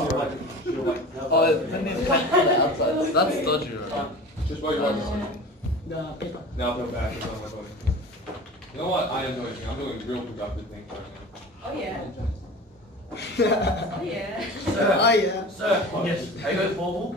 Oh, then these come from the outside. That's dodgy, right? Just while you're watching. The paper. Now feel bad for my phone. You know what? I am doing. I'm doing real productive things right now. Oh yeah. Oh yeah. Oh yeah. Sir, Yes. are you going formal?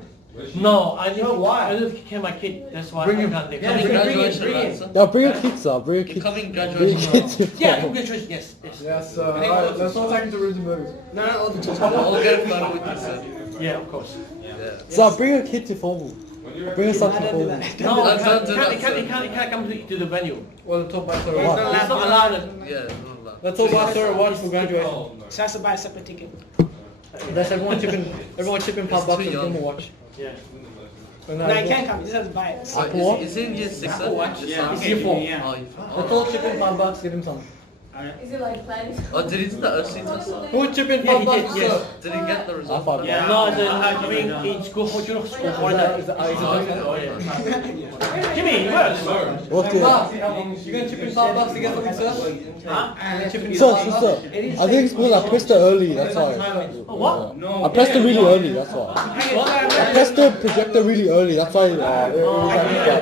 No, I need No, why? I need to kill my kid. That's why Bring I him. can't. They're Yeah, coming bring him, graduation, bring him. right, sir? Yeah, bring your kids up, bring your You're kids. coming Bring your graduation. kids to Yeah, congratulations. Yes, yes. Yes, let's not take him to Rudy Movies. No, all the two. I'll get a photo with you, sir. Yeah, of course. Yeah. So bring your kid to formal. Bring your son to formal. No, he can't come to the venue. Well, talk about story It's one. not allowed. Yeah, it's not allowed. Let's talk about story one for graduation. So I have to buy a separate ticket. That's everyone chipping $5 for too young. formal watch. Yeah. No, I can't come. You just have to buy it. So Apple Watch? is it in year 6? Yeah, It's year 4. Oh, you Let's all chip in $5, give him some. Is it like planned? Oh, did he do the OC test? Who would chip in Yeah, he $5? did, yes. Did he get the result? $5. Yeah. No, I mean in school, school, Is it Jimmy, it works. What did? You gonna chip in $5 to get something, sir? Sir, I think it's because I pressed it early, that's why. What? I pressed it really early, that's why. I pressed the projector really early, that's why it was like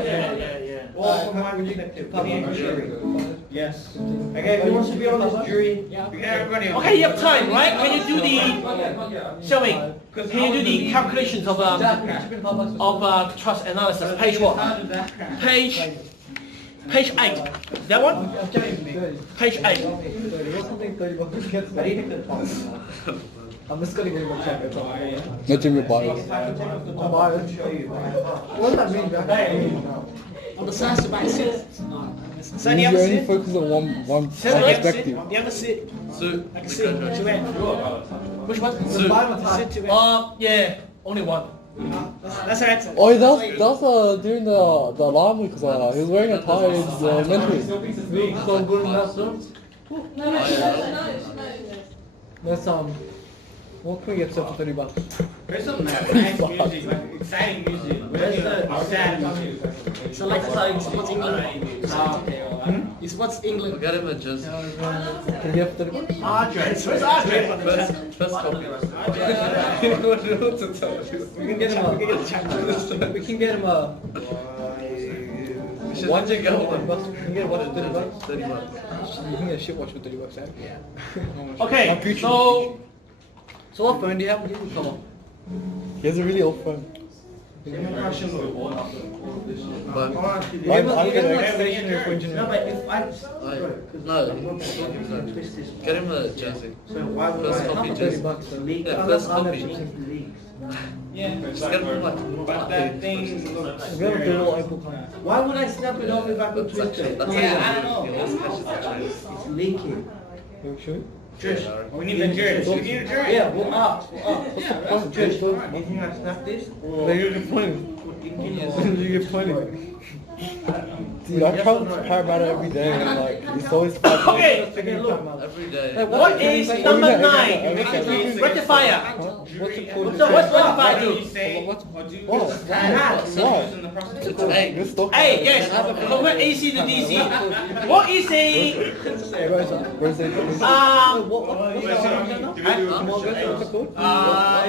that. Well, from my perspective, come on, jury. Yes. Okay, who wants to be on this jury? Everybody. Okay, you have time, right? Can you do the showing? Can you do the calculations of trust analysis? Page what? Page 8. That one? Page 8. I'm just gonna give him a check. That's all. Let Jimmy buy it. What does that mean? On the side to buy 6. So You you have a only sit. focus on one So you have a sit. perspective. You have a sit. So, Like a sit to where? which one? Sit to where? Yeah, only one. That's her answer. Oh, that was during the alarm because he was wearing a tie in elementary. So good enough, sir. No, she knows. Let's what can we get sir for $30? Where's some nice music, like exciting music? Where's the sad music? So like what's England? It's what's England? Get him a just Can you get $30? Where's Andre? First copy. We can get him we can get him Why'd you go $30. We can get a watch for $30. $30. You can get a shit watch for $30, eh? Yeah. Okay, So what phone do you have? What color? He has a really old phone. but I'm gonna stationary for engineering. No, but if I... no, get him a jersey. So why would First I... copy $30. jersey. League. Yeah, first copy. Yeah. Just get him like But that thing looks We have a very... little Apple phone. Why would I snap it off if I could twist it? That's Yeah, I actually- don't know. that's It's leaking. Should Trish, we need a jury. We need a jury. Yeah, we're up. Yeah, Trish, do you think I snap this? They get funny. You get funny. Dude, I travel to Parramatta every day and like, it's always fun. Okay, every day. What is number 9? Rectifier. What's it called? So what's rectifier do? What's It's A. A, yes. Convert AC to DC. What is a Where's it? is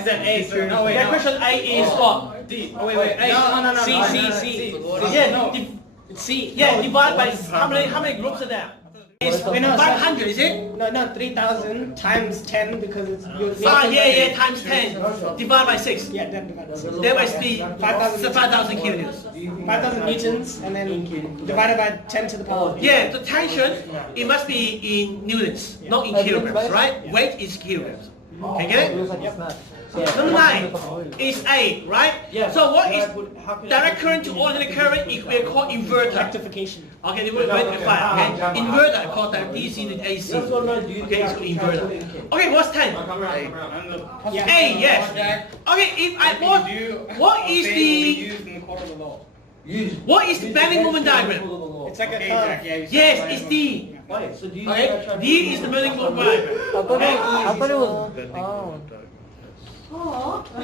that A? No, wait. That question A is what? D. Oh wait, A. No. C. Yeah, C. Yeah, divide by how many groups are there? It's 500, is it? No, 3,000 times 10 because it's... Yeah, times 10. Divide by 6. Yeah, then divided by 6. That must be 5,000 kilonewtons. 5,000 newtons and then divided by 10 to the power. Yeah, the tension, it must be in newtons, not in kilograms, right? Weight is kilograms. Can you get it? Number 9 is A, right? So what is direct current to ordinary current? We call inverter. Rectification. Okay, the word rectifier, okay? Inverter, I call that DC to AC. Okay, it's called inverter. Okay, what's 10? Yeah. A, yes. Okay, if I what is the bending moment diagram? It's like a curve. Yes, it's D. Okay, D is the bending moment diagram. I thought it was. Oh.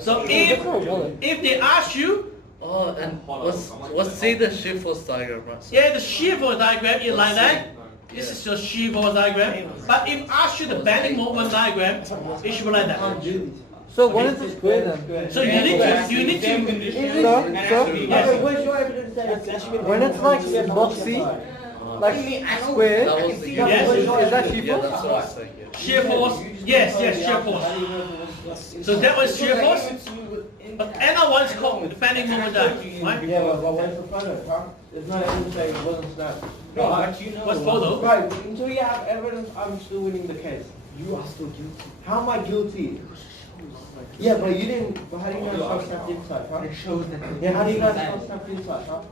So if they ask you, and what's say the shear force diagram, right? yeah, the shear force diagram is like that. This is your shear force diagram. But if I show the bending moment diagram, it should be like that. So what is the square then? So you need to So Where's your evidence that when it's like boxy, like square, is that shear force? shear force, yes, shear force. So that was shear force. But another one is called the bending moment diagram, right? Yeah, but where's the photo, huh? There's no evidence that it wasn't snapped. No, but you know. What's photo? Right, until you have evidence, I'm still winning the case. You are still guilty. How am I guilty? Yeah, but you didn't. But how do you know it's not snapped inside, huh? It shows that. Yeah, how do you know it's not snapped inside, huh?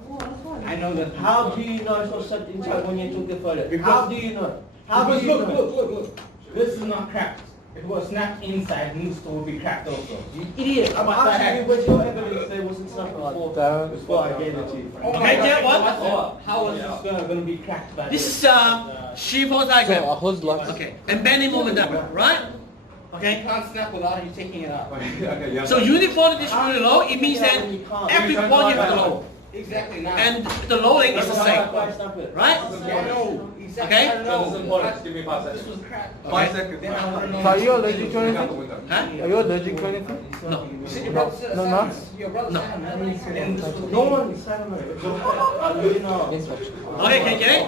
I know that. How do you know it's not snapped inside when you took the photo? How do you know? How do you know? Look. This is not cracked. If it was snapped inside, this would be cracked also. You idiot! I'm asking you, where's your evidence that it wasn't snapped before I gave it to you? Okay, that one. How is this going to be cracked by This is shear force So diagram. close like Okay, and bending moment diagram, right? You Okay. can't snap without you taking it out. Okay, yeah. So uniform distributed load, it means that every point you have the load. Exactly now. And the loading is the same, right? No, exactly. Okay? I don't So this is know. important. Just give me 5 This seconds. was cracked. 5 seconds. Then I wouldn't know. So are you allergic to Out the anything? window. Huh? Are you allergic to anything? No. You said your brother said No, no, no. Your brother No. said that. Then this was No one said it. You know. Okay, can you get it?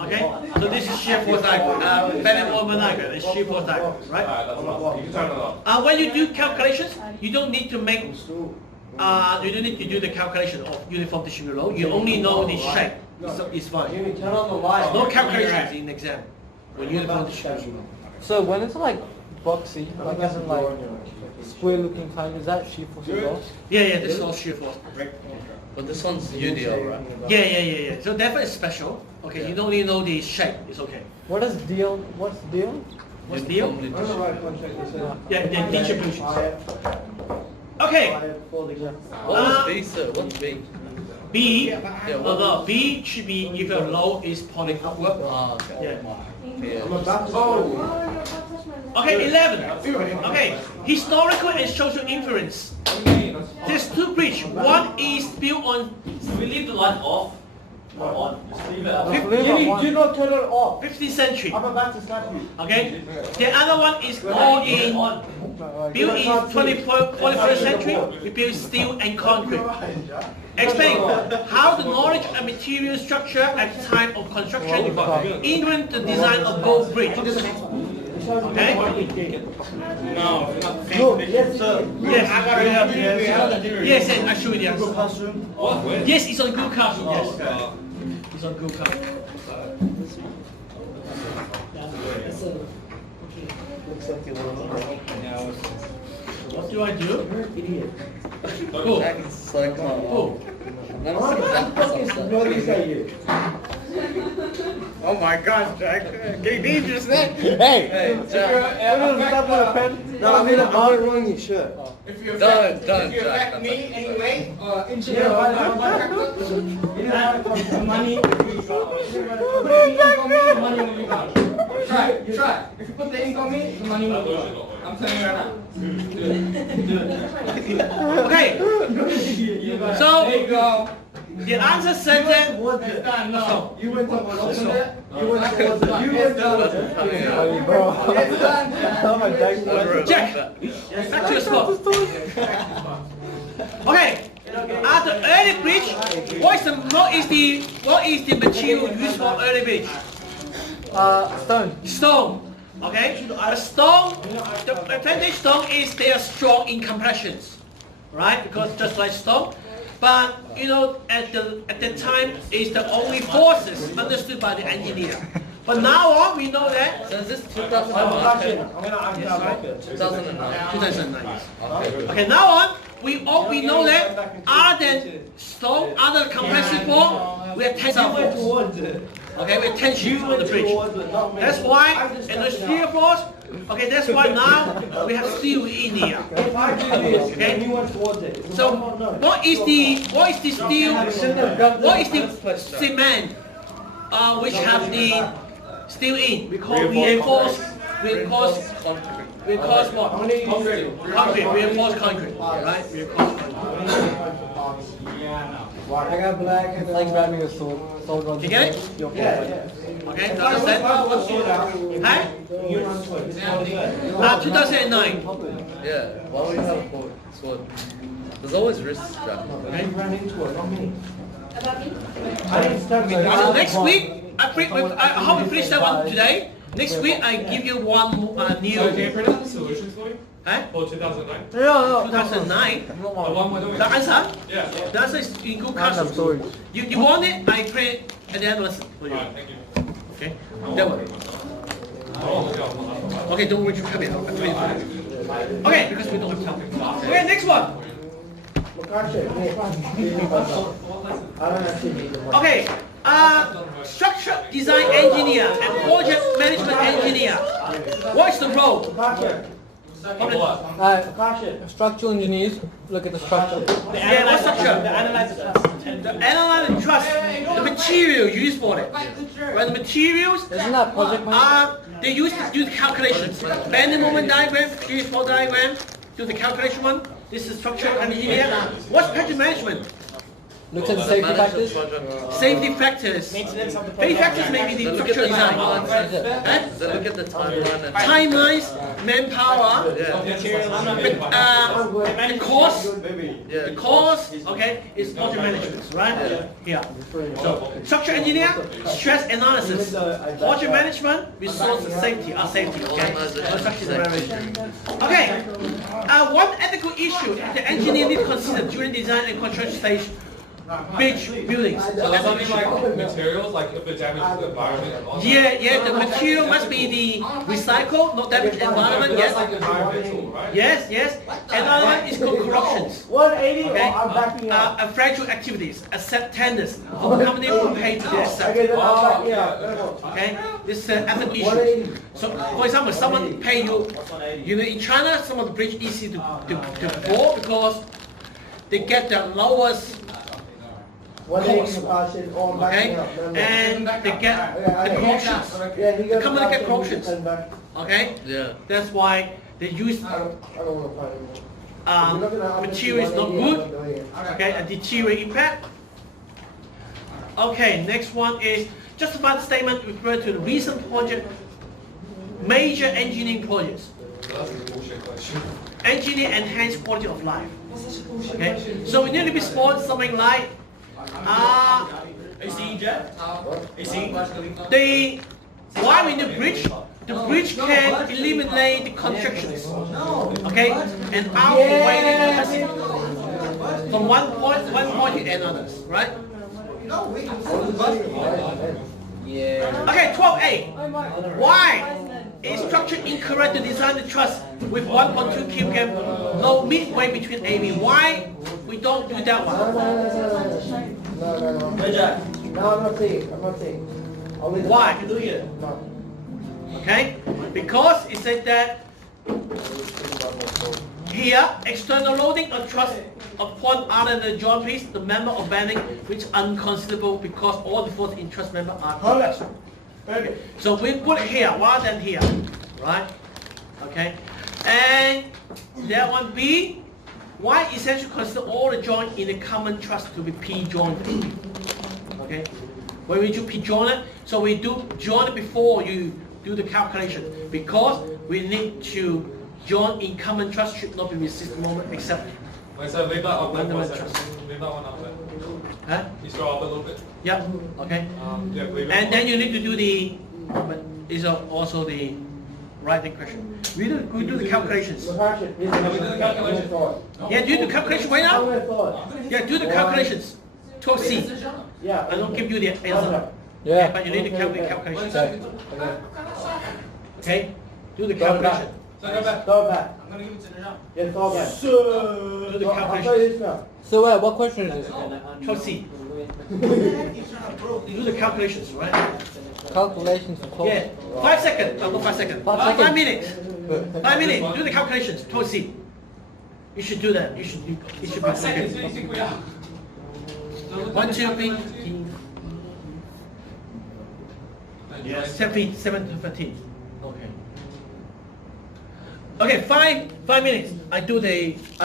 Okay? So this is shear force diagram, bending moment diagram, and shear force diagram, right? Alright, that's enough. You can turn it off. When you do calculations, you don't need to make, you don't need to do the calculation of uniform distributed load. You only know the shape. So it's fine. Jimmy, turn on the light. No calculations in exam when uniform distributed load. So when it's like boxy, like as in like square looking kind, is that shear force as well? Yeah, this is all shear force. But this one's UDL, right? Yeah. So therefore it's special. Okay, you don't need to know the shape. It's okay. What is deal? What's deal? What's the deal? On the right contract, it says. Yeah, distributions. Okay. What is B, sir? What's B? B, Yeah, no, B should be if your load is pointing upward. Ah, okay. Yeah. I'm about to. Oh. Okay, 11. Okay, historical and social inference. There's two bridges. One is built on. We leave the light off. Or on. Just leave it off. Jimmy, do not turn it off. 15th century. I'm about to slap you. Okay. The other one is all in. Built in 21st century. We built steel and concrete. Explain how the knowledge of material structure at the time of construction influenced the design of both bridges. Okay? No, No, yes, sir. Yes. I gotta help you. Yes, I show you yes. What? Yes, it's on Google Classroom. Yes. It's on Google Classroom. What do I do? You're an idiot. Cool. Jack is so close. Cool. I've never What seen the Jack fuck so is upset. what is that you? Oh my gosh, Jack. Getting dangerous there. Hey! No, I mean, I'm ruining your shirt. If you Don't, affect, don't, if you Jack. affect me anyway, engineer, Yeah, why the money, put the ink on me, the money will be gone. Try. If you put the ink on me, the money will be gone. I'm telling you right now. Okay. There So you go. the answer sentence. It's done, no. You went towards it. You went It's towards it. done. You It's went towards done. it. Bro. It's done. Check. Back to your spot. Okay. At the early bridge, what is the material used for early bridge? Stone. Stone. Okay. The stone. The advantage stone is they are strong in compressions, right? Because just like stone. But you know, at the time, it's the only forces understood by the engineer. But now on, we know that. So is this I'm touching. 2009? I'm gonna uncover it. 2009. 2009. Yes. Okay. Okay, now on, we know that other than stone, other compressive form, we have tensile You went force. towards it. Okay, we have tension You on went the bridge. towards it, not me. That's why I just in the stepped shear out. force, okay, that's why now we have steel in here. If I do this, Okay. and you went towards it, it's So not, no. what is the steel? What is the cement which have the steel in? We call reinforced what? Concrete, reinforced concrete, right? Reinforced concrete. I got black and like grabbing a sword. Can you get it? Yeah. Okay, do you understand? Huh? 2009. Yeah, why would you have a sword? There's always wrist strap. Okay. About me? So next week, I hope we finish that one today. Next week, I give you one new. So can you print out the solutions for me? Huh? For 2009? No. 2009. The one we're doing? The answer? Yeah. The answer is in good Random classroom. stories. You want it? I print at the end of the lesson for you. Alright, thank you. Okay. That one. Oh, okay. Okay, don't worry, come here. I'll tell you. Okay, because we don't have time. Okay, next one. Okay, structure design engineer and project management engineer. What's the role? Structural engineers look at the structure. Yeah, what structure? The analyzer. The analyze and trust the material used for it. When the materials Isn't that project management? they use to do the calculations. Bending moment diagram, series flow diagram, do the calculation one. This is structural engineer. What's project management? Looks at the safety factors. Safety factors. Safety factors may be the Look at structural the design. timelines. Eh? Then look at the timeline and Timelines, manpower, the cost. The cost, okay, is project management, right? Yeah. So, structural engineer, stress analysis, project management, resource safety, safety, okay? Structural management. Okay. One ethical issue the engineer need to consider during design and construction stage. Bridge buildings. So there's something like materials, like if it damages the environment and all that? Yeah, the material must be the recycle, not damage environment, That's yes. like environmental, right? Yes. Another one is called corruptions. 180 Okay? I'm backing up. Fragile activities, accept tenders. The company will pay to accept. Okay, then I'm backing up. Okay? This is an ethical issue. So, for example, someone pay you, in China, some of the bridge easy to fall because they get the lowest cost. Okay? And they get the corruptions. The company get corruptions. Okay? yeah. That's why they use material is not good. Okay, a deteriorate impact. Okay, next one is justify the statement referred to the recent project, major engineering projects. That's a bullshit question. Engineer enhance quality of life. Okay, so we need to be sport something like AC jet? AC? why we need bridge? The bridge can eliminate the constructions. Okay, and outweighing capacity from one point to another, right? Okay, 12A. Why is structure incorrect to design the truss with 1.2 kg no midway between AB? Why we don't do that one? No, I'm not saying. Why? Do it. Okay, because it said that here external loading or truss upon other than the joint piece, the member of bending which is unconsiderable because all the forces in truss member are complex. Okay, so we put it here rather than here, right? Okay, and that one B. Why essentially consider all the joint in a common truss to be P joint? Okay, when we do P joint, so we do joint before you do the calculation because we need to join in common truss should not be resisted moment except. Wait, so leave that up there for a Fundamental. second. Leave that one up there. Huh? You scroll up a little bit. Yep. Okay. Yeah, leave it. And then you need to do the. Is also the writing question. We do the calculations. Yeah, do the calculation right now. Yeah, do the calculations. 12C. Yeah. I don't give you the answer. Yeah. But you need to calculate calculations. Okay. Do the calculation. So go back. Go back. I'm gonna give it to the jump. Yes, go back. Do the calculations. So what question is it? 12C. You do the calculations, right? Calculations for close. Yeah. 5 seconds. Not 5 seconds. 5 minutes. 5 minutes. Do the calculations. 12C. You should do that. You should be 5 seconds, okay. so you think we are. 1, 2, 3. Yes. 7 to 15. Okay. Okay, 5 minutes. I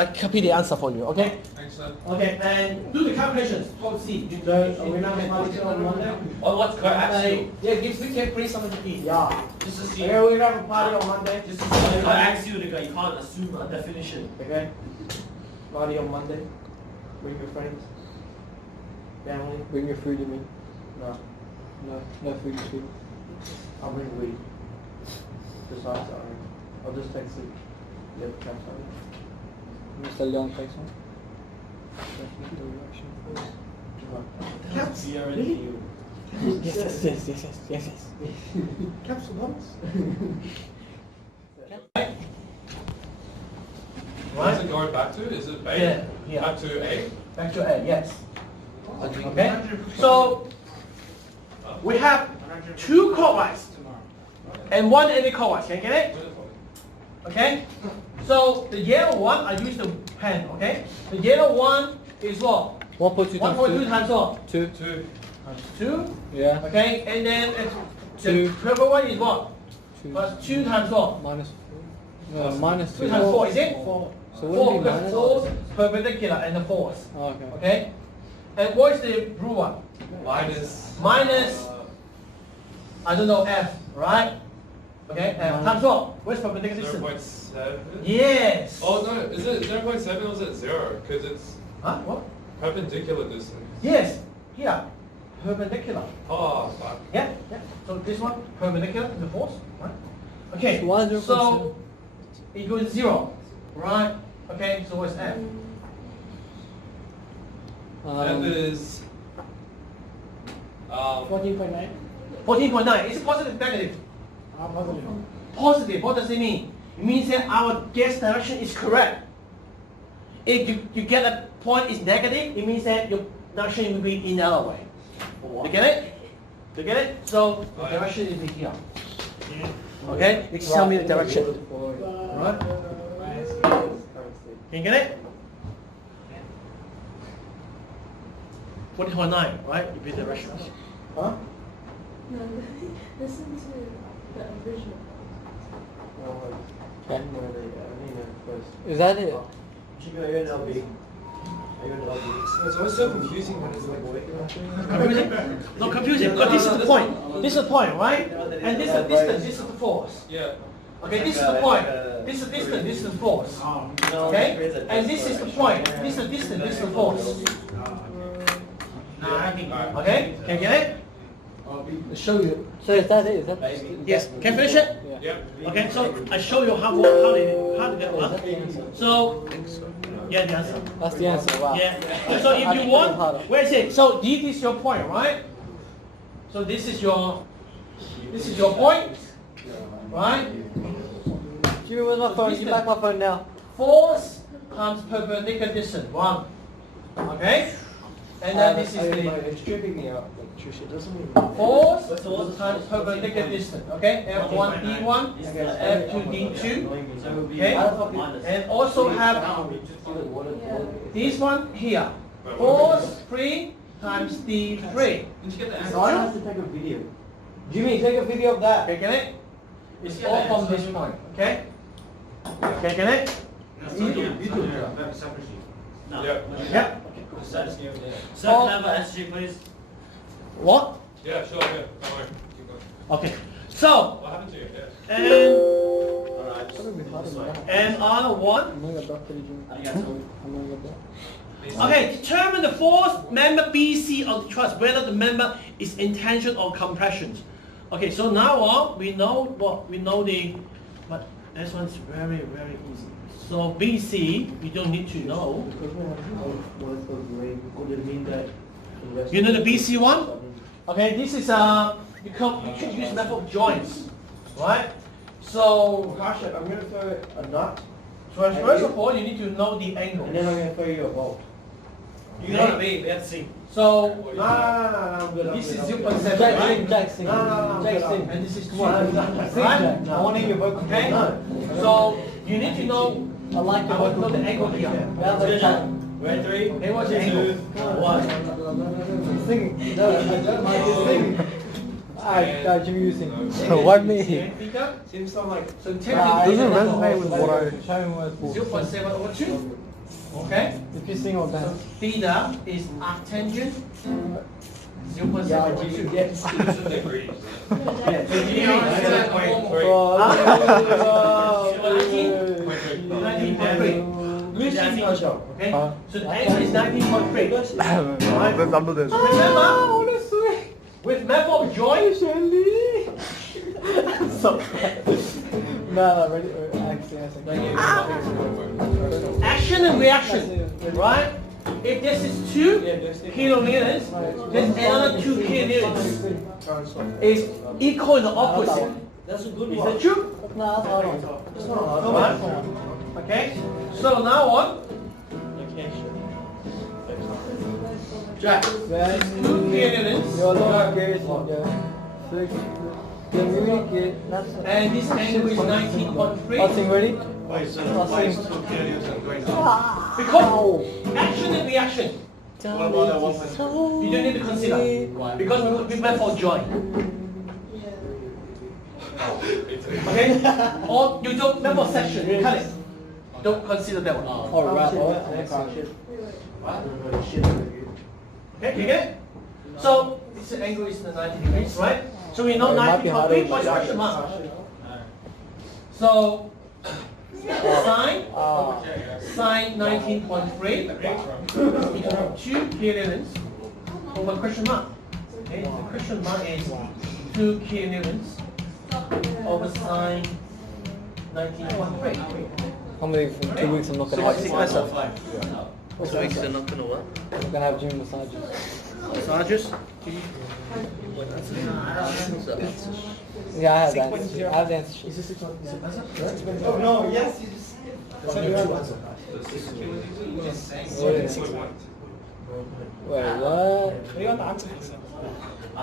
copy the answer for you, okay? Thanks. Thanks, sir. Okay, and do the calculations. Code C. So, are we not party on Monday? Or what's correct? Actually, yeah, if we can bring something to eat. Yeah. Just to see. Okay, we're gonna have a party on Monday. Just to see. I ask you, you can't assume a definition. Okay. Party on Monday. Bring your friends. Family. Bring your food, you mean? No. No food, food. I'll bring weed. Besides, I'll just take sleep. Yeah, campsite. Mr. Leon takes one. Caps? Really? Yes. Capsule bombs? Where does it go back to? Is it A? Yeah. Back to A? Back to A, yes. Okay. So we have 2 clockwise and 1 anti-clockwise. Can you get it? Okay. So the yellow one, I use the pen. Okay. The yellow one is what? 1.2 times 1.2 times what? 2. 2. 2. Yeah. Okay. And then the 2. purple one is what? 2. Plus 2 times what? Minus 4. No, minus 2. 2 times 4 is it? 4. So 4 wouldn't it be because minus? 4 perpendicular and the 4s. Oh, okay. Okay. And what is the blue one? Minus, I don't know, F, right? Okay, F times what? Where's perpendicular distance? 0.7? Yes. Oh no, is it 0.7 or is it 0? Because it's Huh? What? perpendicular distance. Yes. Here. Perpendicular. Oh, fuck. Yeah. So this one, perpendicular to the force, right? Okay. So why 0.7? So equals 0, right? Okay. So what's F? F is 14.9? 14.9. Is it positive or negative? Positive. Positive. What does it mean? It means that our gas direction is correct. If you get a point is negative, it means that your direction will be in the other way. You get it? You get it? So the direction will be here. Okay? You tell me the direction. Right? Can you get it? 14.9, right? You be the direction. Huh? No, listen to the original. Okay. Is that it? It's always so confusing when it's like waking up. Confusing? Not confusing, because this is the point. This is the point, right? And this is the distance, this is the force. Yeah. Okay, this is the point. This is the distance, this is the force. Okay? And this is the point. This is the distance, this is the force. Okay? Can you get it? I'll show you. So is that it? Is that Yes. Can you finish it? Yeah. Okay, so I show you how to get one. So, yeah, the answer. That's the answer. Wow. Yeah. So if you want, where is it? So this is your point, right? So this is your point, right? Jimmy, where's my phone? Give back my phone now. Force times perpendicular distance, 1. Okay? And then this is the It's tripping me out. Trisha, doesn't mean force times perpendicular distance. Okay? F1 D1, F2 D2. Okay? And also have this one here. Force 3 times D3. No, I have to take a video. Jimmy, take a video of that. Okay, get it? It's all from this point. Okay? Okay, get it? Yeah. Yeah. Sir, can I have an SG, please? What? Yeah, sure, yeah. Don't worry. Keep going. Okay. So, What happened to you? Yeah. and other one. I'm going to get back to you, Jimmy. I'm going to get back. Okay, determine the force member BC of the truss, whether the member is in tension or compression. Okay, so now on, we know but this one's very, very easy. So BC, we don't need to know. You know the BC one? Okay, this is you should use method of joints, right? So, Gosh, I'm going to throw a nut, first of all, you need to know the angle. and then I'm going to throw you a bolt. You know what I mean? We have to see. So, No, I'm good. this is I'm good. 0.7, Jack right? sing, Jack sing. No, Jack no. sing. And this is 2, Right? right? I want to hear your vocal. Okay? No. So, you need to know, I like I your want to know vocal. the angle here. Yeah, like Jack. Ready, 3, Okay, what's the angle? 1. Sing. No, I don't like his sing. Alright, Jimmy, you sing. So why me? Seems so like. So It technically, doesn't resonate with what I show him what it's for. 0.7 over 2. Okay? If you sing all So that. theta is arctangent 0.7. This is degrees. Yeah, so you know, okay? So the answer is 19.3. Right? Remember, with method of joint, So no, ready? action and reaction, right? If this is 2 kilonewtons, then another 2 kilonewtons is equal in the opposite. That's a good Is one. that true? Right? Okay. So now on. Jack. 2 kilonewtons. Your long gaze And this angle is 19.3. Sing ready? Because action and reaction, you don't need to consider. Because we meant for joy. Okay? Or you don't meant for section, you cut it. Don't consider that one. Oh, right. Okay, you get it? So this angle is the 90 degrees, right? So we know 90.3 plus question mark. So sine 19.3 equal 2 kilonewtons over question mark. Okay, the question mark is 2 kilonewtons over sine 19.3. How many from 2 weeks I'm not gonna have? 6 myself. 2 weeks are not gonna what? I'm gonna have gym massages. Massages? Yeah, I have that. I have the answer. Is this 6 1? Is it answer? Oh no, yes, you just. Wait, what? We got the answer.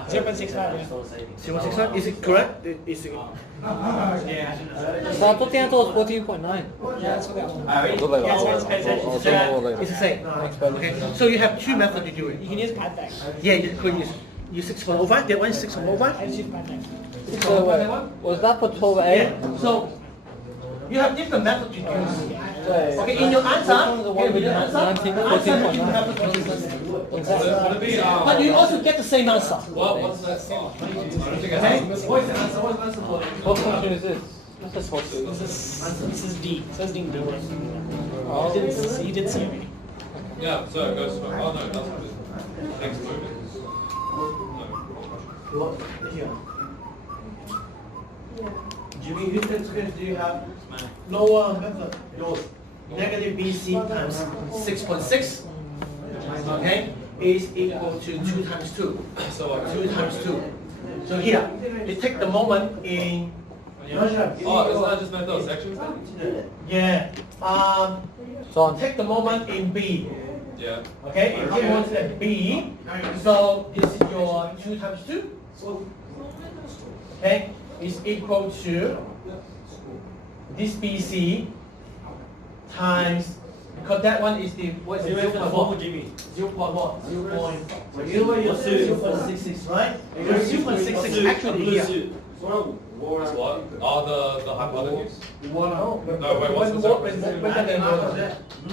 0.65. 0.65? Is it correct? Is it? Yeah. So I thought the answer was 14.9. Yeah, that's what that one. It's the same. Okay. So you have 2 methods to do it. You can use pad back. Yeah, you could use 6.05. That one is 6.05. I just use pad back. So wait, was that for 12A? Yeah. So you have different methods to use. Okay, in your answer, with your answer, but you also get the same answer. What's that? Okay? What is the answer? What's the answer for it? What function is this? This is what This is D. It says D. Oh. You did C already. Yeah, so it goes from, oh no, that's what it is. Next movement is, no. Jimmy, which consequence do you have? Lower method. Yours. Negative BC times 6.6. Okay, is equal to 2 times 2. So 2 times 2. So here, you take the moment in. Oh, it's not just method sections then? Yeah. So Take the moment in B. Yeah. Okay, if you want at B, so this is your 2 times 2. Okay, is equal to this BC times, because that one is the, what is it, 0.1? 0.66, right? 0.66 actually here. It's what? Oh, the hypotenuse? No, No, wait, what's the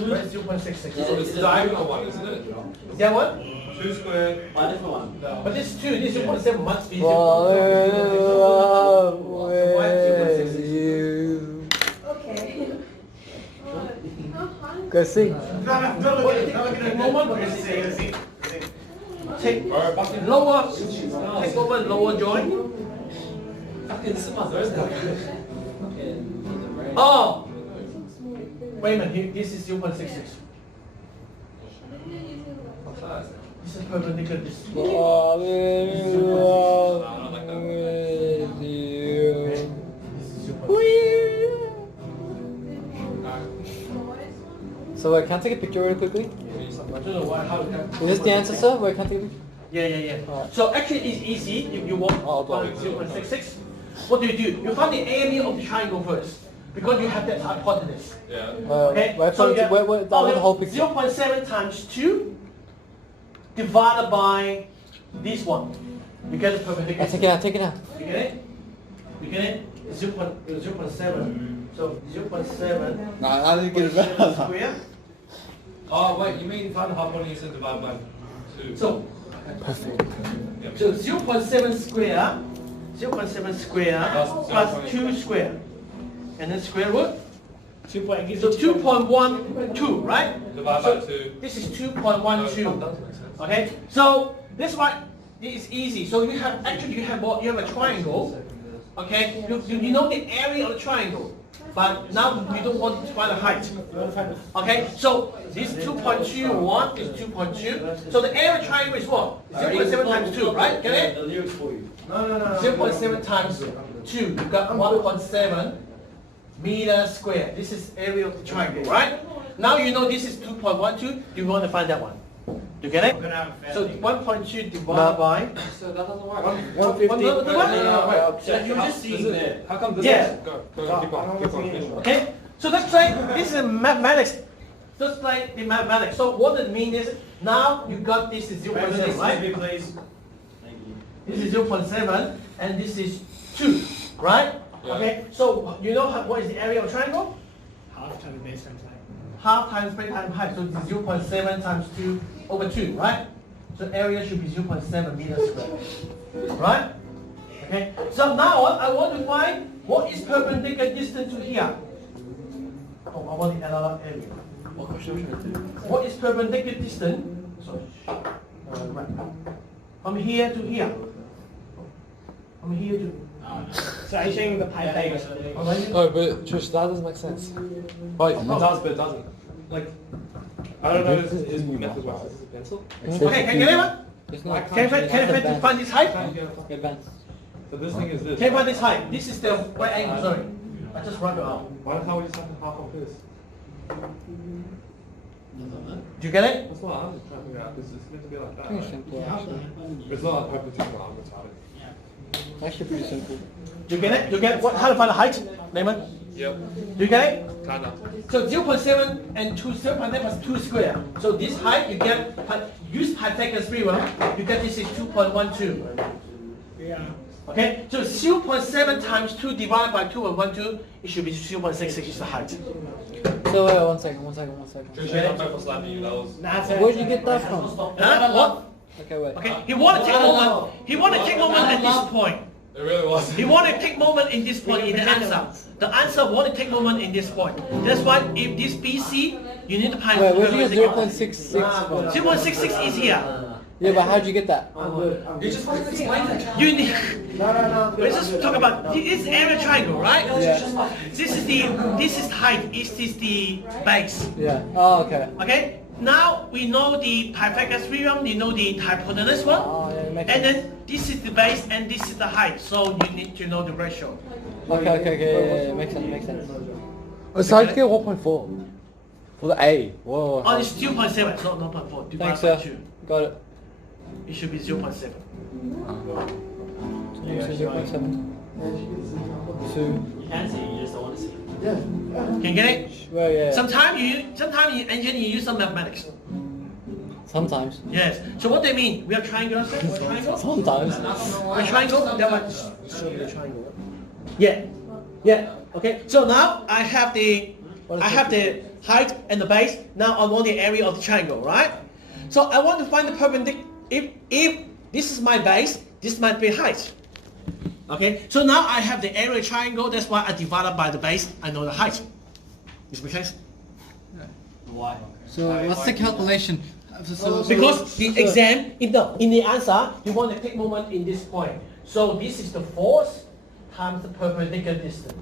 Where's 0.66? It's the diagonal one, isn't it? Is that one? 2 squared. But this 2, this 0.7 must be 0.66. Okay. go see. Take lower, take over lower joint. Oh! Wait a minute, this is 0.66. This is perpendicular. This is So wait, can I take a picture really quickly? I don't know why, how Is this the answer, sir? Wait, can I take a picture? Yeah. So actually it's easy if you want find 0.66. What do? You find the area of the triangle first. Because you have that hypotenuse. Yeah. Okay? Wait, So you have, wait, that was the whole picture. 0.7 times 2 divided by this one. You get the perpendicular. Take it out. You get it? You get it? 0.7. So 0.7 No, I didn't get it. square Oh, wait, you mean find the hypotenuse and divide by 2? So, so 0.7 square, 0.7 square plus 2 square, and then square root. 2.8 So 2.12, right? Divide So by 2. this is 2.12. Okay, so this one is easy. So you have actually you have a triangle. Okay, you know the area of the triangle, but now you don't want to find the height. Okay, so this 2.21 is 2.2. So the area of triangle is what? 0.7 times 2, right? Get it? The lyrics for you. No. 0.7 times 2. You got 1.7 meter square. This is area of the triangle, right? Now you know this is 2.12. You want to find that one. You get it? So 1.2 divided by. So that doesn't work. 150. No. So you're just seeing there. How come this Yes. Go, keep on, finish. Okay? So let's say this is mathematics. Just like the mathematics. So what it means is now you got this is 0.7, right? Please. Thank you. This is 0.7 and this is 2, right? Yeah. Okay, so you know what is the area of triangle? Half times base times height. Half times base times height, so it's 0.7 times 2 over 2, right? So area should be 0.7 meters squared, right? Okay, so now I want to find what is perpendicular distance to here. Oh, I want the another area. What is perpendicular distance? Sorry. Right. From here to here. From here to. So are you showing the Pythagoras? No, but Trish, that doesn't make sense. Like, It does, but it doesn't. Like, I don't know his method works. Is this a pencil? Okay, can you get it? it's not. Can you find this height? Advanced. So this thing is this. Can you find this height? This is the right angle, sorry. I just wrote it out. Why the hell are we just having half of this? Do you get it? That's what I'm trying to figure out, because it's meant to be like that, Pretty right? simple, actually. It's not like perpendicular, I'm retarded. Actually, pretty simple. Do you get it? Do you get what? How to find the height, Raymond? Yep. Do you get it? Kinda. So 0.7 and 2, 0.7 plus 2 square. So this height you get, use Pythagoras theorem, you get this is 2.12. Yeah. Okay? So 0.7 times 2 divided by 2.12, it should be 0.66 is the height. So wait, one second. Trish, I'm back for slapping you, that was... Where did you get that from? Huh? What? Okay, wait. Okay, he want to take moment. He want to take moment at this point. It really was. He want to take moment in this point in the answer. The answer want to take moment in this point. That's why if this BC, you need to find. Wait, where'd you get 0.66 from? 0.66 is here. Yeah, but how'd you get that? You just want to explain it. You need. No. Let's just talk about this area triangle, right? Yeah. This is height. This is the base. Yeah. Oh, okay. Okay. Now we know the Pythagoras theorem. We know the hypotenuse one. Oh, yeah, it makes And sense. then this is the base and this is the height. So you need to know the ratio. Okay, yeah, makes sense. So how'd you get 1.4? For the A? Whoa. Oh, it's 2.7, not 0.4. Thanks, divided sir. by 2. Got it. It should be 0.7. So 0.7. 2. You can see, you just don't want to see. Can you get it? Well, yeah. Sometimes in engineering you use some mathematics. Sometimes. Yes. So what do you mean? We are triangle, sir? We're triangle? Sometimes. We're triangle? That one. Show me the triangle. Yeah. Okay. So now I have the height and the base. Now I want the area of the triangle, right? So I want to find the perpendicular. If this is my base, this might be height. Okay. So now I have the area triangle. That's why I divided by the base. I know the height. This makes sense? Why? So what's the calculation? Because the exam, in the answer, you want to take moment in this point. So this is the force times the perpendicular distance.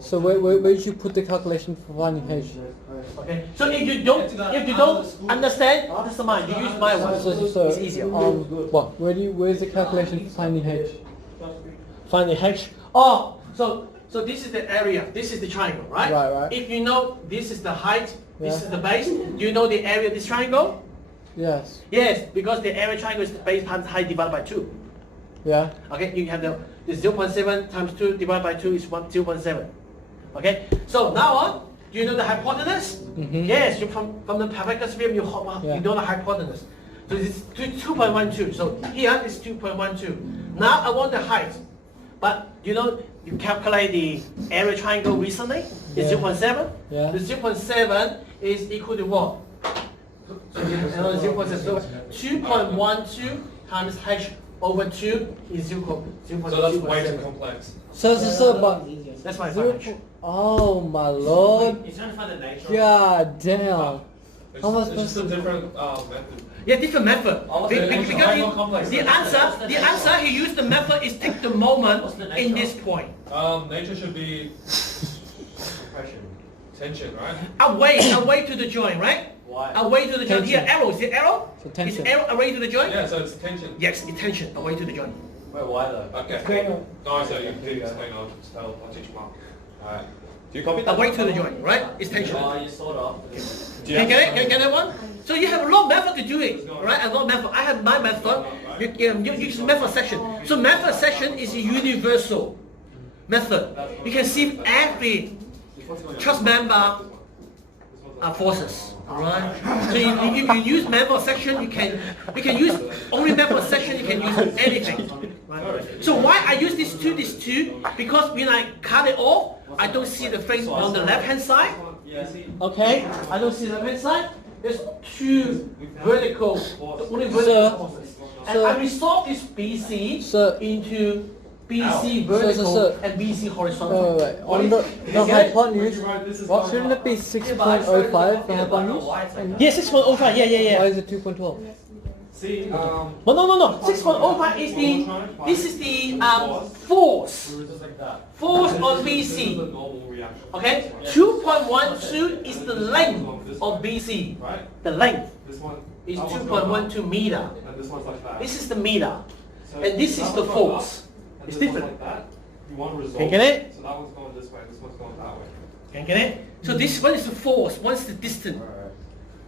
So where did you put the calculation for finding H? Okay. So if you don't understand, that's mine. You use my one. So It's easier. What? Where's the calculation for finding H? Find the H. Oh, so this is the area. This is the triangle, right? Right. If you know this is the height, this Yeah. is the base. Do you know the area of this triangle? Yes. Yes, because the area triangle is the base times height divided by 2. Yeah. Okay, you have the 0.7 times 2 divided by 2 is 0.7. Okay, so now on, do you know the hypotenuse? Mhm. Yes, you from the Pythagoras theorem, you know the hypotenuse. So it's 2.12. So here is 2.12. Now I want the height, but you know you calculate the area triangle recently. It's Yeah. 0.7. Yeah. The 0.7 is equal to what? 2.12 times h over 2 is 0. So that's way too complex. So, but That's my zero function. oh my lord. You're trying to find the nature. God damn. It's How am I just, it's just a supposed to- different method. Yeah, different method. Because way more complex. the answer he used the method is take the moment in this point. Nature should be tension, right? Away to the joint, right? Why? Away to the joint. Here, Tension. arrow. Is it arrow? So Is tension. arrow away to the joint? Yeah, so it's tension. Yes, it's tension. Away to the joint. Wait, why though? Okay. No, so you can explain. I'll teach Mark. Alright. Do you copy that? Away to the joint, right? It's tension. Oh, you sort of. Can you get it? Can you get that one? So you have a lot of method to do it, right? A lot of method. I have my method. You use method section. So method section is a universal method. You can see every trust member forces, right? So you use method section. You can use only method section. You can use anything. Right? So why I use these two? Because when I cut it off, I don't see the face on the left hand side. Okay, I don't see the left hand side. There's two vertical, only vertical forces. And I resolve this BC into BC vertical and BC horizontal. Wait. On the hypotenuse, what shouldn't it be 6.05 the hypotenuse? Yeah, 6.05. Yeah. Why is it 2.12? See, No. 6.05 is this is the force. Force on BC. Okay. 2.12 is the length of BC. right? The length This one is 2.12 meter. and this one's like that. This is the meter, So and this is that the one's going force. up, and It's this one's different. like that. You want to resolve. Can you get it? So that one's going this way, this one's going that way. Can you get it? So this one is the force, one is the distance.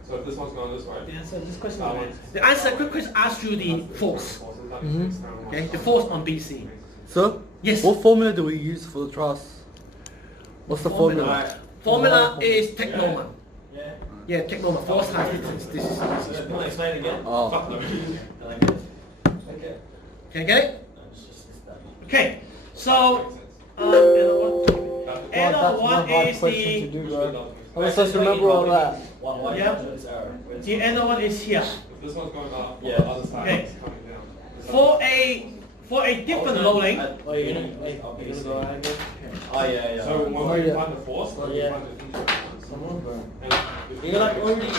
So if this one's going this way, So this question, that one's the answer, quick question asks you the force. Okay, the force on BC. So, Yes. what formula do we use for the truss? What's the formula? Formula is technomer. Yeah. Yeah, technomer. Force times distance. This is. You want to explain it again? Oh. Okay. Can you get it? No, it's just that. Okay. So, God, another that's one one hard is question to the. do, bro. I'm supposed to remember all that. Why Yeah. this error? The other one is here. If this one's going up, Yeah. the other side Okay. is coming down. For a different loading. Oh, you're gonna go ahead again? Oh, yeah. So when Oh, you yeah. find the force, then you Yeah. find the influence. And if You're like already.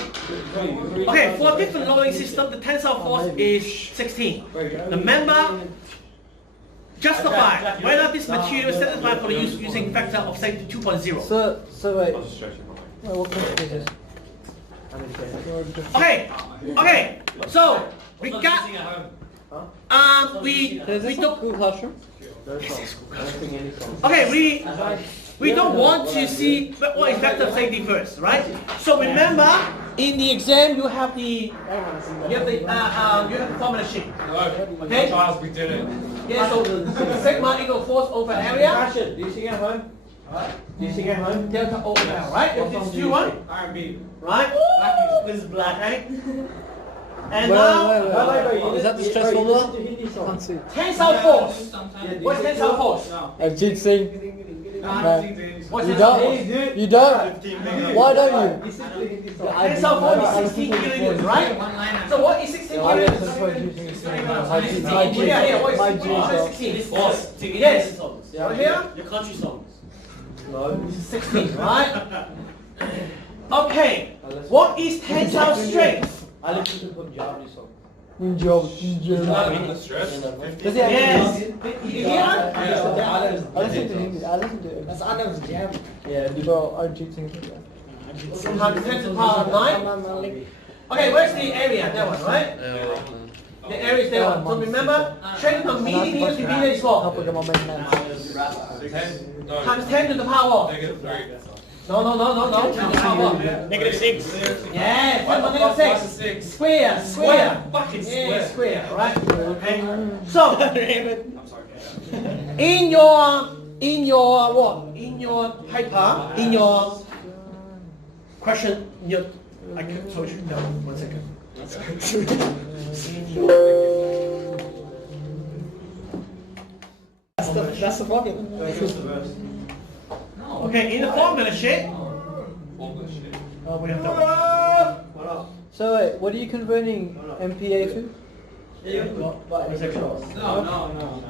Okay, for a different loading system, the tensile force is 16. The member justify whether this material is satisfied for the use using factor of say 2.0. So wait. I'll just stretch it. Wait, what question is this? Okay, so we got we Is this a don't Google Classroom? okay we don't want to see what is vector safety first, right? So remember in the exam you have the formula sheet. Okay? Charles, we did it. Yeah, so sigma equal force over area. Do you sing at home? Do you sing at home? Delta over L, right? If it's 2-1, R&B. right? This is black, right? And Wait, now wait. Is that the stress formula? Can't see. tensile force. What's tensile force? Ajit Singh. What's You tensile don't? force? You don't? Why don't you? Tensile force is 16 kilonewtons, right? So what is 16 kilonewtons? Yeah, what is 16? Yes. Right here? Your country songs. This is 16, right? Okay. What is tensile strength? I listen to Punjabi songs. Job. The stress. Does he have Yes. Hindi? You hear? I listen to Hindi. I listen to it. That's Anand's jam. Yeah, Bro, Ajit Singh. 10 to the power of 9. Okay, where's the area? That one, right? The area is that one. So remember, strength of median equals to median is I'll what? put them on my man. 10. No. Times 10 to the power of. Negative 3. No. 10 to the power of. Negative 6. Yeah, 10 to the negative 6. Square. Fucking Yeah, square. square, right? Okay. So, I'm sorry. in your what? In your paper, in your question, I can told you. No, 1 second. That's the problem. Okay, in the formula sheet. Formula shit. We have that one. So wait, what are you converting MPA to? No.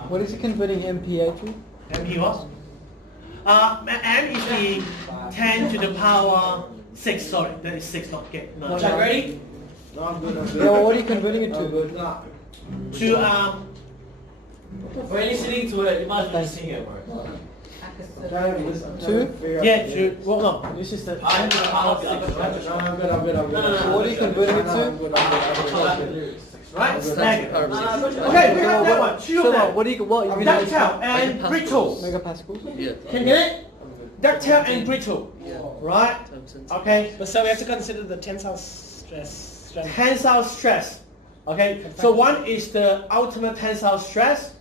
What is it converting MPA to? MP what? M is the 10 to the power 6. Sorry, that is 6, not get. No. Ready? No, I'm good. Yeah, well, what are you converting it to? To We're listening to it. You must be listening it. Two? yeah, to well no, this is the I'm 10 to the power 6, right? I'm good. So what are you converting it to? Right? That's Mega. power of 6. Okay, we have that one. Two of So them. what do you what? Ductile and brittle. Megapascals? Yeah. Can you get it? Ductile and brittle. Yeah. Right? Okay. But so we have to consider the tensile stress. Tensile stress. Okay. So one is the ultimate tensile stress.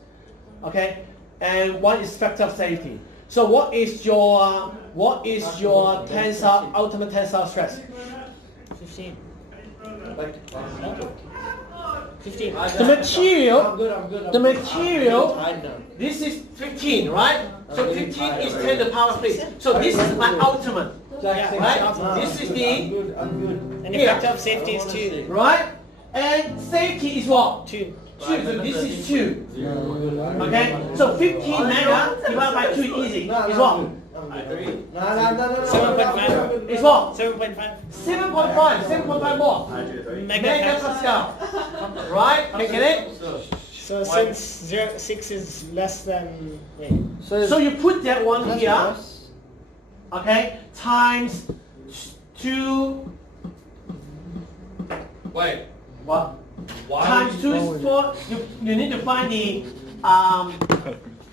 Okay. And one is factor of safety. So what is your tensile ultimate tensile stress? 15. 15. I'm good. The material. This is 15, right? So 15 is 10 to the power 6. So this is my ultimate. Right? This is the I'm good. And the factor of safety is 2. right? And safety is what? 2. 2. So this is 2. Okay? So 15 mega divided by 2 easy. Is what? I agree. No. 7.5. Is what? 7.5. 7.5. 7.5 more. Megapascal. Right? Okay, get it? So since 6 is less than, wait. So you put that one here. Okay? Times 2. Wait. What? Why Times 2 is 4. You need to find the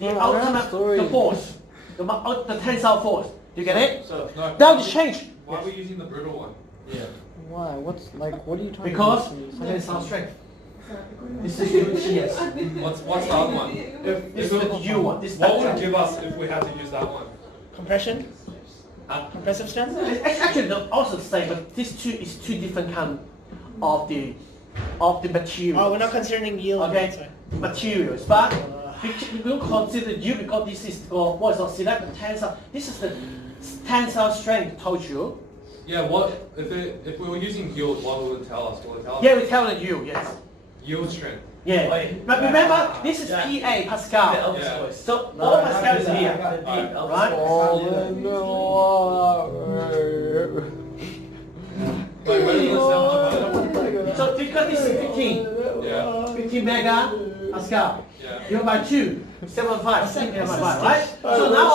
ultimate the force. The tensile force. You get it? So, no, Now you change. why are we using the brittle one? Yeah. Why? What are you trying Because to do? tensile strength. This is your yes. What's the other one? This is the U one. This is What would it the give us if we had to use that one? Compression? Compressive strength? It's actually also the same, but this two is two different kind of the material. Oh, we're not considering yield. Okay, Sorry. materials, but we don't consider U because this is what is not select the tensile. This is the tensile strength. Told you. Yeah, what if we were using yield, what would it tell us? Will it tell us Yeah, we tell you. Yes. yield strength? Yeah. Wait. But remember, this is PA Pascal. Yeah. So all Pascal is here, right? Wait, where is this So because this is 15, Yeah. 15 mega Pascal. Yeah. Divided by 2, 7.5, 7.5, right? So now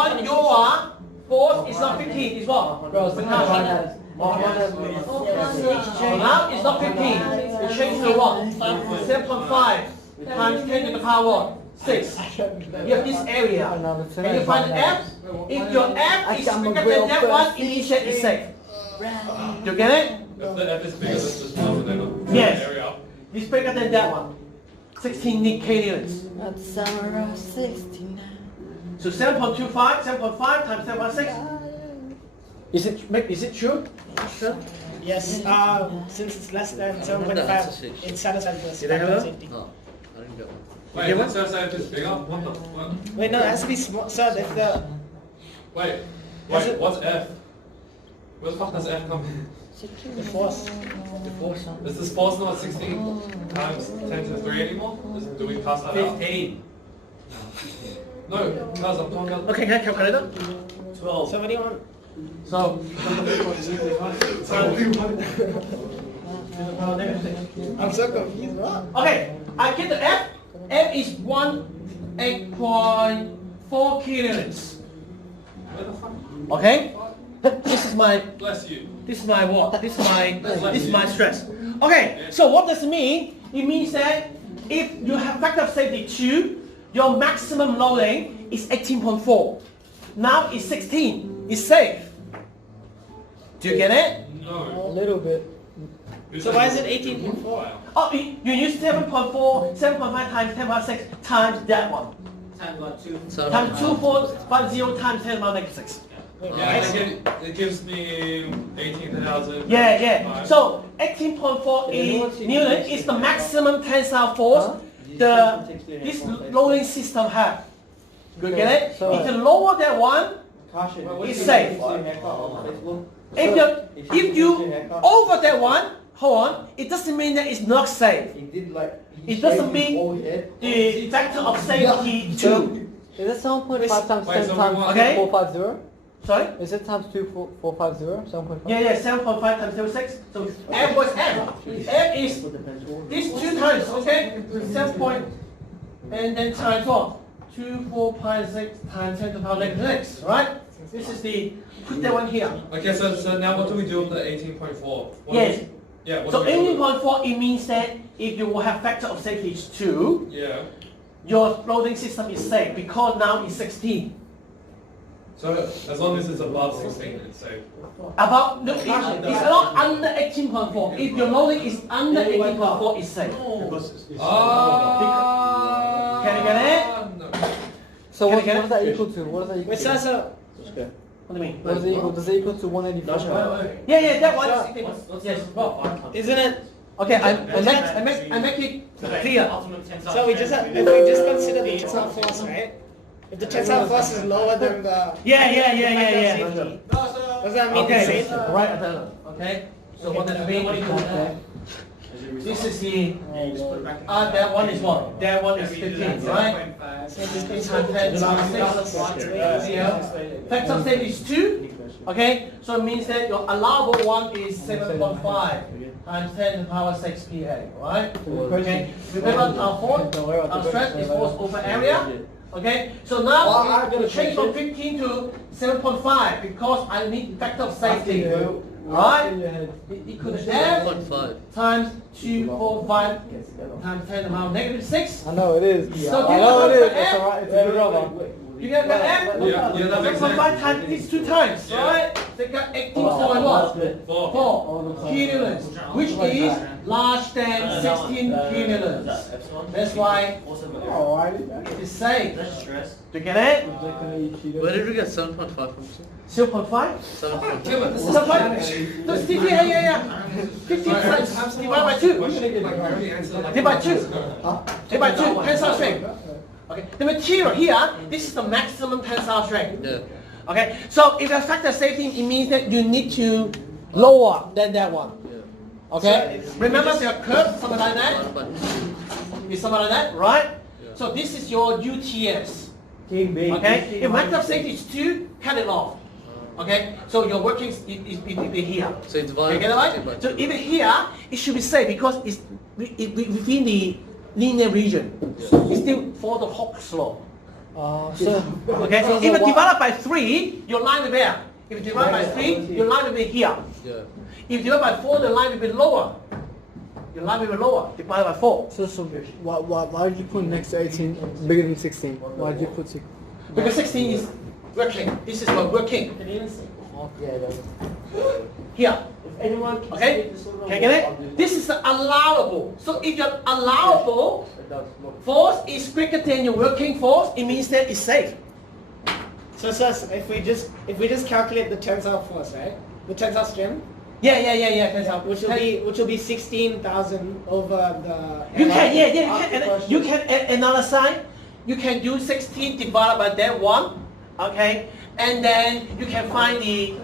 on, your force is not 15, it's what? So now it's not 15, it changes to what? 7.5 times 10 to the power 6. You have this area. And you find F. If your F is bigger than that one, initiate is safe. You get it? If the F is bigger than this one, then the Yes. area. It's bigger than that one. 16 kilonewtons. That's summer of 69. So 7.25 times 7.6. Is it true? Sure. Yes, since it's less than 7.5, it satisfies the Did I have factor of that? safety. No, I didn't get one. Wait, You it says that if it's bigger? What the? What? Wait, no, it has to be small. So if the Wait, Does it- what's F? Where the fuck does F come in? the force. Is this force not 16 times 10 to the 3 anymore? Do we pass that out? 15. No, cuz I'm talking about... Okay, can I calculate it? 12. So what do you want? So, I'm so confused. What? okay, I get the F. F is 8.4 kilonewtons. Where the fuck? Okay? This is my Bless you. This is my what? This is my stress. Okay, so what does it mean? It means that if you have factor of safety 2, your maximum loading is 18.4. Now it's 16. It's safe. Do you get it? No. A little bit. So why is it 18.4? Oh, you use 7.4, 7.5 times 10.6 times that one. Times what? 2. So Times 2450 times 10 to the negative 6. Yeah, it gives me 18,000. Yeah. So 18.4 Newton is the maximum tensile force this loading system have. You get it? So- If you lower that one, Caution. it's safe. If you over that one, hold on, it doesn't mean that it's not safe. It doesn't mean the factor of safety 2. Is it 7.5 times 10 so times okay. 450? Sorry? Is it times 450? 7.5? Yeah, 7.5 times 06. So F was F. F is these 2 times, okay? 7 point, and then times what? 2, 4 pi 6 times 10 to the power negative 6, right? This is the, put that one here. Okay, so now what do we do with the 18.4? Yes. Yeah. So 18.4, it means that if you will have factor of safety is 2, Yeah. your floating system is safe because now it's 16. So as long as it's above 16, it's safe. About no, it's not under 18.4. If your loading is under 18.4, it's safe. Can you get it? No. So Can what I get is that equal to? What is that equal Wait, to? so What do you mean? What is it equal? Does it equal to 184? Yeah, that one. Yes. isn't it? Okay, I make it clear. So we just have, if we just consider the tensile force, right? If the tensile force is lower than the Yeah. does that mean it's Okay, safe? right. Okay. So what does it mean? This is the, that one is what? That one is 15, right? 15 times 10 times 6. Factor of safety is 2. Okay, so it means that your allowable one is 7.5 times 10 to the power 6 PA, right? Okay, remember our stress is force over area. Okay, so now I'm going to change from 15 to 7.5 because I need factor of safety. Right? Equal to F times 2, 4, 5 times 10 to the power negative 6. I know it is. So I know it is. It's alright. It's a good rubber. You get that F? Yeah, that makes 7.5 times these 2 times, right? They got 18.1. 4 kilonewtons, which is large than 16 kilonewtons. That's why it is safe. Do you get it? Where did we get 7.5 from? 0.5? 7.5. 7.5? No, Steve, yeah. 15 times divided by 2. Divided by 2. Divided by 2, tensile strength. Okay, the material here, this is the maximum tensile strength. Yeah. Okay, so if you have factor of safety, it means that you need to lower than that one. Okay, remember the curve, something like that? Is something like that, right? So this is your UTS. Okay, if factor of safety is 2, cut it off. Okay, so your working is here. So it's Okay, get it right? So even here, it should be safe because it's within the linear region. It's still for the Hawk's law. Okay, if you divide by 3, your line will be there. If you divide by 3, your line will be here. Yeah. If you divide by 4, the line will be lower. Your line will be lower, divided by 4. So why did you put next to 18 bigger than 16? Why did you put 16? Because 16 is working. This is what working. Here. Okay? Can you get it? This is allowable. So if your allowable force is greater than your working force, it means that it's safe. So if we just calculate the tensile force, right? The tensile strength, Tensile. which will be 16,000 over the. You can add another sign. You can do 16 divided by that one. Okay, and then you can find the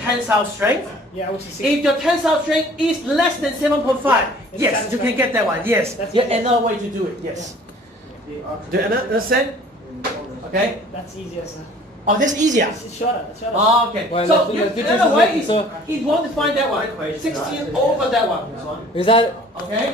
tensile strength. Yeah, which is If your tensile strength is less than 7.5, yes, you can get that one. Yes, another way to do it. Yes. Do you understand? Okay. That's easier, sir. Oh, that's easier. It's shorter. Okay. Well, So let's do another way is so- if you want to find that one, 16 over that one. Is that? Okay.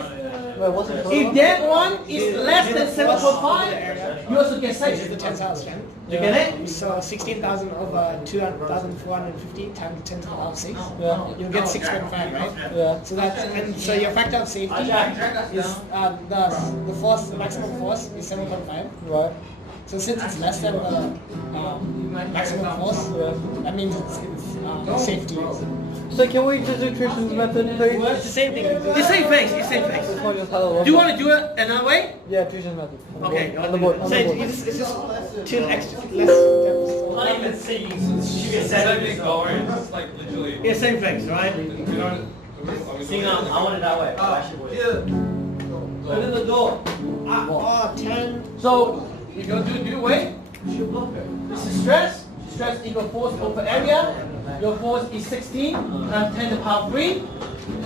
Wait, what's it? If that one is less than 7.5, you also get This is the safe. tensile strength. You get it? So 16,000 over 2,450 times 10 to the power 6. Yeah. You'll get 6.5, right? Yeah. So so your factor of safety is the force, the maximum force is 7.5. Right. So since it's less than the maximum force, that means it's safety. So can we just do Tristan's method, please? It's the same thing. The same thing. It's same thing. This one just had a lot. Do you want to do it another way? Yeah, Tristan's method. Okay. On the board. On So the board. it's just 2 extra less steps. Not even seeing. It's going. It's like literally. Yeah, same things, right? We don't. I want it that way. Open the door. 10. So if you do weight, this is stress. Stress equals force over area. your force is 16 times 10 to the power 3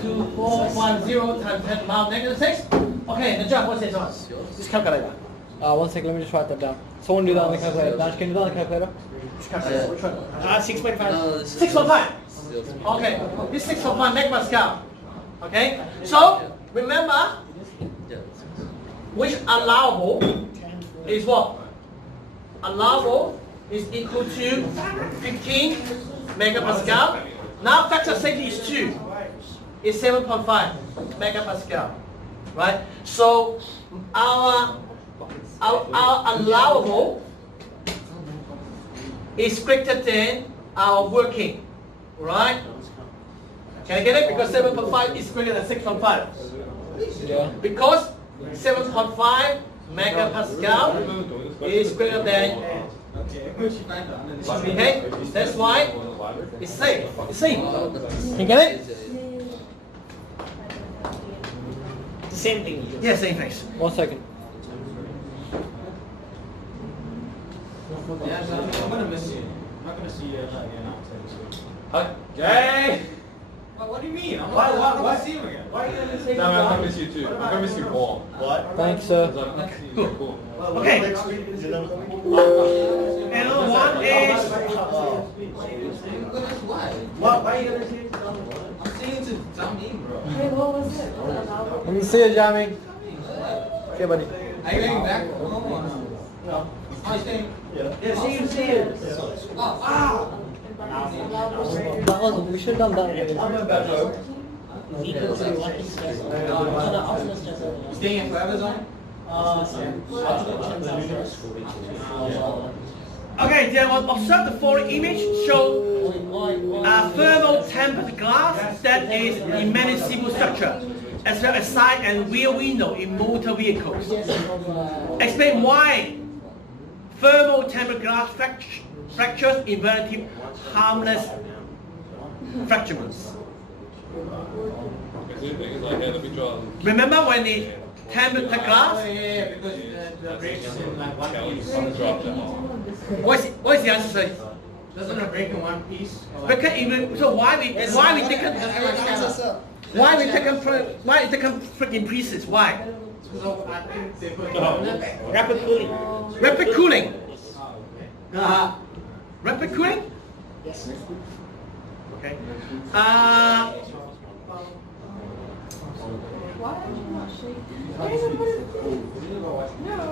to 410 times 10 to the power negative 6. Okay, the job, what's this one? Just calculate that. 1 second, let me just write that down. Someone do that on the calculator. Dash, can you do that on the calculator? Just calculate. Which one? 6.5. No, 6.5. Okay, this 6.5 megapascal. Okay, so remember, which allowable is what? Allowable is equal to 15 megapascal. Now factor of safety is 2. It's 7.5 megapascal. Right? So our allowable is greater than our working. Right? Can I get it? Because 7.5 is greater than 6.5. Yeah. Because 7.5 megapascal is greater than. Okay, that's why it's safe. It's safe. You get it? The same thing. Yeah, same thing. 1 second. Yeah, I'm gonna miss you. I'm not gonna see you again outside this week. Okay. What do you mean? I'm Why- not gonna see you again. Why are you gonna say No, I'm gonna miss you too. I'm gonna miss you more. What? Thanks, sir. Because I'm not seeing you cool. Okay. Next week is it Another one is Why are you gonna say it? I'm saying to Jamin, bro. Let me see you, Jamie. Okay, buddy. Are you getting back home or no? No. Are you staying? Yeah, see you. We should have done that. I'm in bed though. Equal to working stress. So the optimal stress level. Staying in Forever Zone? okay. Then we'll observe the following image. Show a thermal tempered glass that is in many simple structure, as well as side and rear window in motor vehicles. Explain why thermal tempered glass fractures in relative harmless fractures. Remember when the tempered glass? Yeah, because the breaks in like one piece. What's the answer? Say? Doesn't it break in one piece? Or like- Because even, so why we take freaking pieces? Why? So I think they put Rapid cooling. Rapid cooling. Rapid cooling? Yes. Okay.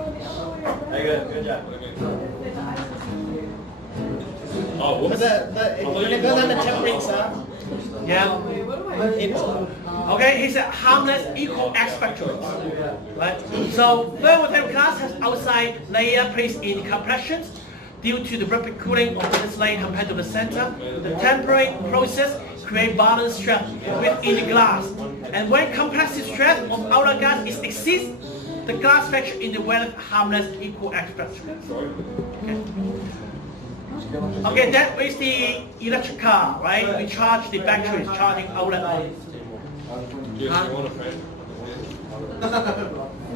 Good job. Oh, whoops. When it goes on the tempering side, Yeah. it's Okay, he said harmless equal X factors. Right? So thermal tempered glass has outside layer placed in compressions. Due to the rapid cooling of this layer compared to the center, the tempering process creates balance stress within the glass. And when compressive stress of outer glass is exceeds, the glass fracture in the well harmless equal X factors. Okay. Okay, that is the electric car, right? We charge the batteries, charging outlet. You want a friend?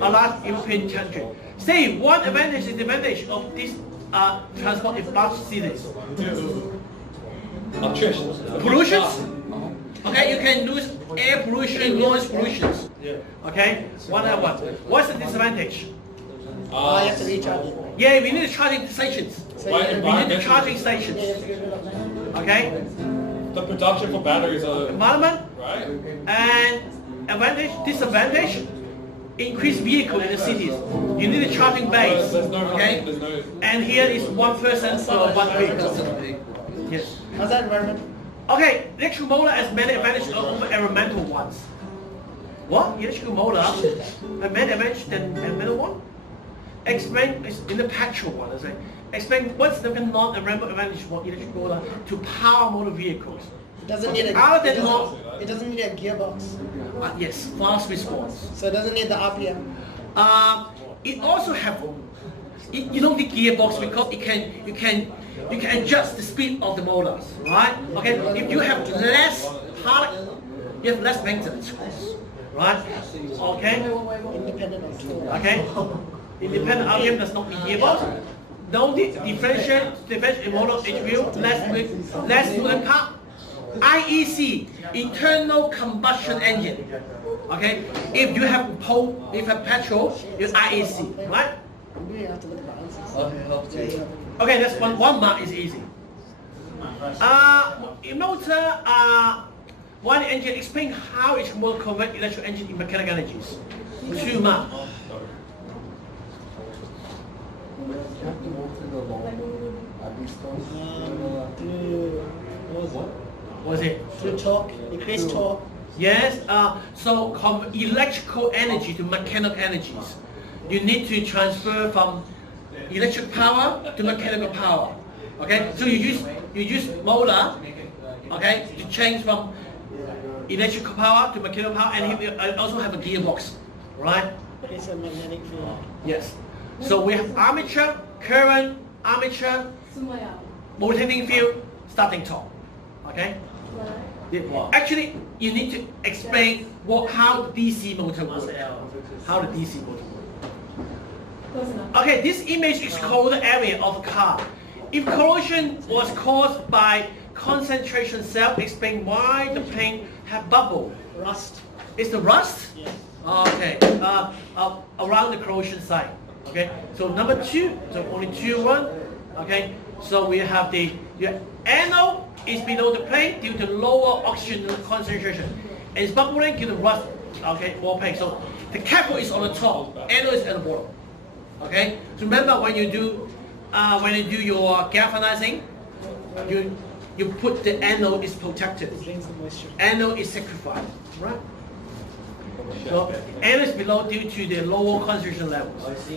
A large European country. Say one advantage is the advantage of this transport in large cities. Electrician. Pollution. Okay, you can lose air pollution, noise pollution. Okay, one at one. What's the disadvantage? you have to recharge it. Yeah, we need charging stations. Why We need the charging stations. Okay, The production for batteries are environment right. and advantage, disadvantage. Increased vehicle in the cities. You need a charging base. There's no Okay, there's no. and here is one person for one vehicle. Yes. How's that environment? Okay, electrical motor has many advantages over environmental ones. What? Electrical motor has many advantages than environmental one? Explain is in the petrol one. I say. Explain what's the non-environmental advantage for electrical motor to power motor vehicles. It doesn't need a. Other It than doesn't, it doesn't need a gearbox, yes, fast response. so it doesn't need the RPM. It also have. You don't need gearbox because you can adjust the speed of the motors, right? Okay, if you have less hard, you have less maintenance costs, right? Okay, Independent of tool. okay. Independent RPM does not mean gearbox. Don't differentiate motor HPU, less fuel and power, IEC, internal combustion engine. Okay, if you have petrol, it's IEC, right? We have to look at the answers. Okay, help too. Okay, that's one mark is easy. Motor, one engine, explain how it will convert electrical engine in mechanical energies. 2 marks. What was it? Through torque, increased torque. Yes, so from electrical energy to mechanical energies, you need to transfer from electric power to mechanical power. Okay, so you use motor, okay, to change from electrical power to mechanical power, and you also have a gearbox, right? It's a magnetic field. Yes. So we have armature, current, armature, rotating field, starting torque. Okay. Actually, you need to explain how the DC motor works. How the DC motor works. Okay, this image is corroded area of a car. If corrosion was caused by concentration cell, explain why the paint have bubble. Rust. It's the rust? Yes. Okay. Around the corrosion site. Okay. So number 2. So only 2, 1. Okay. So we have your anode is below the plate due to lower oxygen concentration. And it's bubbling due to rust. Okay. More paint. So the cathode is on the top. Anode is at the bottom. Okay. So remember when you do your galvanizing, you put the anode is protected. Anode is sacrificed, right? So anode is below due to the lower concentration levels.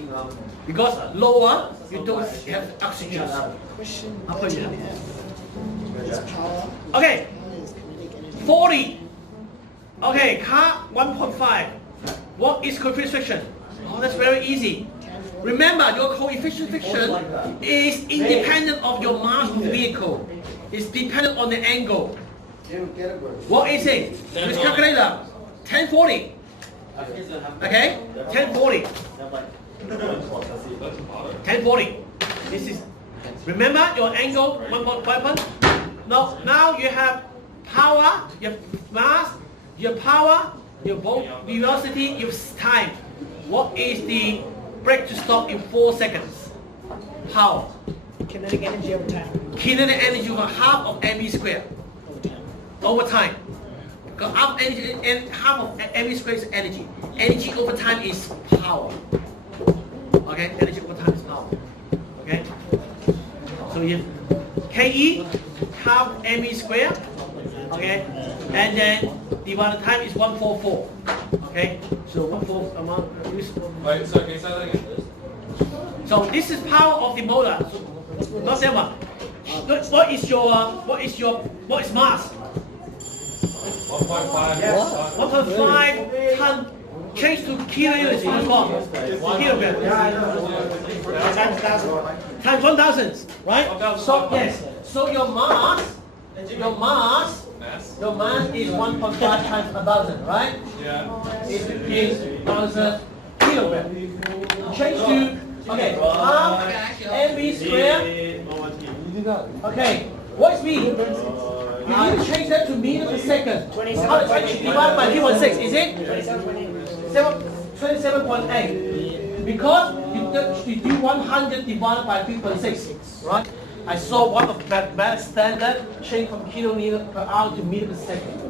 Because lower, you don't have oxygen. I'll put you okay, 40. Okay, car 1.5. What is coefficient friction? Oh, that's very easy. Remember, your coefficient friction is independent of your mass of the vehicle. It's dependent on the angle. What is it? This calculator. 1040. Okay? 1040. 1040. This is. Remember your angle 1.5. Now you have power, you have mass, you have power, your velocity, your time. What is the brake to stop in 4 seconds? How? Kinetic energy over time. Kinetic energy over half of mv squared. Over time. Because half of mv squared is energy. Energy over time is power. Okay, energy over time is power. Okay. So you KE half mv squared. Okay, and then divided time is 144. Okay, so 1/4 amount. Wait, so can you say that again? So this is power of the motor. So, not that one. What is mass? 1.5. 1.5 ton. Change to kilo units. Kilogram. Times 1,000. Right? So yes. So your mass is 1.5 times 1,000, right? Yeah. It's 15,000 kilogram. Change to half mv squared. Okay, what's v? You need to change that to meter per second. How to change it? Divided by 3.6, is it? 27.8. Because you do 100 divided by 3.6, right? I saw one of mathematics standard change from kilometer per hour to meter per second.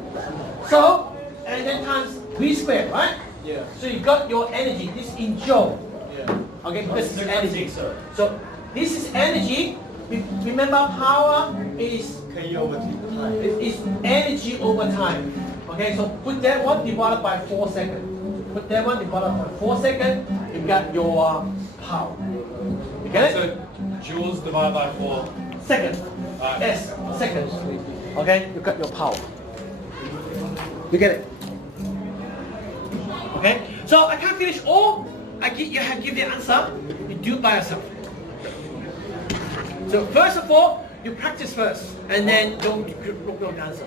So, and then times v squared, right? Yeah. So you got your energy. This is in joule. Yeah. Okay, this is energy. So this is energy. Remember, power is energy over time. Okay, so put that one divided by 4 seconds. Put that one divided by 4 seconds. You got your power. You get it? So joules divided by 4. Seconds. Yes, seconds. Okay, you got your power. You get it? Okay, so I can't finish all. I give the answer. You do it by yourself. So first of all, you practice first, and then don't look at the answer.